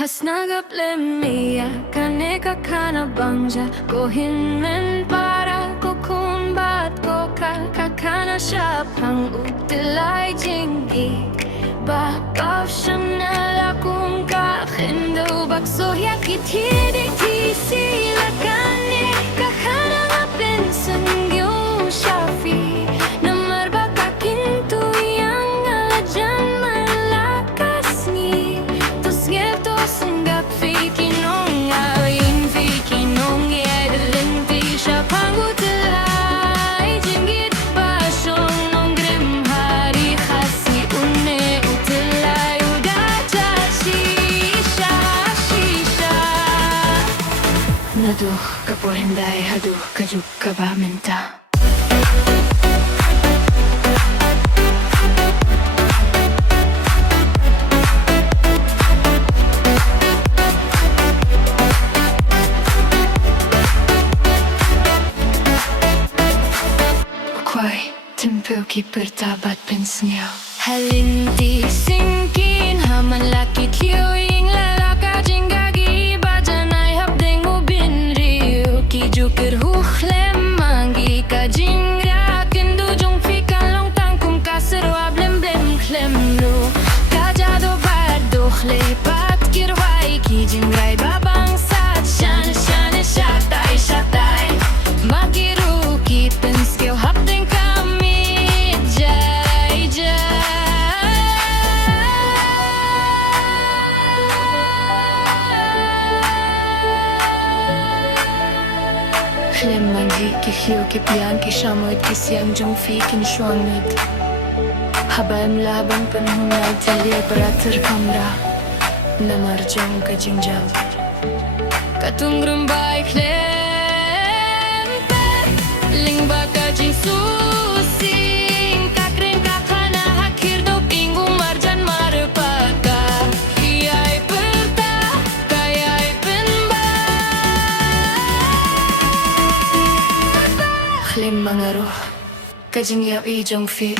Hasnagap lemia kaneka kana bangja Kohinmen para kukumbat koka kakana syapang utilay jinggi Bakaw shanala kung kakindo bakso yakit hidik sila kani kakana nga pinsan yung shafi Namar baka kinto yang alajan malakas ni Tos geto singgap fikinong awin fikinong yedalin fi siya pangutilay jinggit pasyong nong grim hari khasi une utilay udaja shisha Naduh kapohinday haduh kajuk kabaminta Kway, tempel ki bertabat pensnya Halinti singkin haman lakit liuing lalaka jinggagi bajanay habdeng ubin riu Ki jukir huhlem manggi ka jingra Kendo jong fika long tangkum kasarwa blem blem klem lu Kajado bardo khlepat kirwai ki jingray babang sat Shane shane shatay shatay Magiru ki penskill habdeng kami jay Klem mangi ki hiu ki pian ki shamoit ki siang jong fi kin shuanit Habaim labang penhunay tali beratur kamra Namar jong ka jingjal Katung rumbay klem Ling baka jing susing Kakrim kakana hakir do pingu marjan marupaka Iyay perta kayay penba Klim mangaruh Kajing yap ijong fi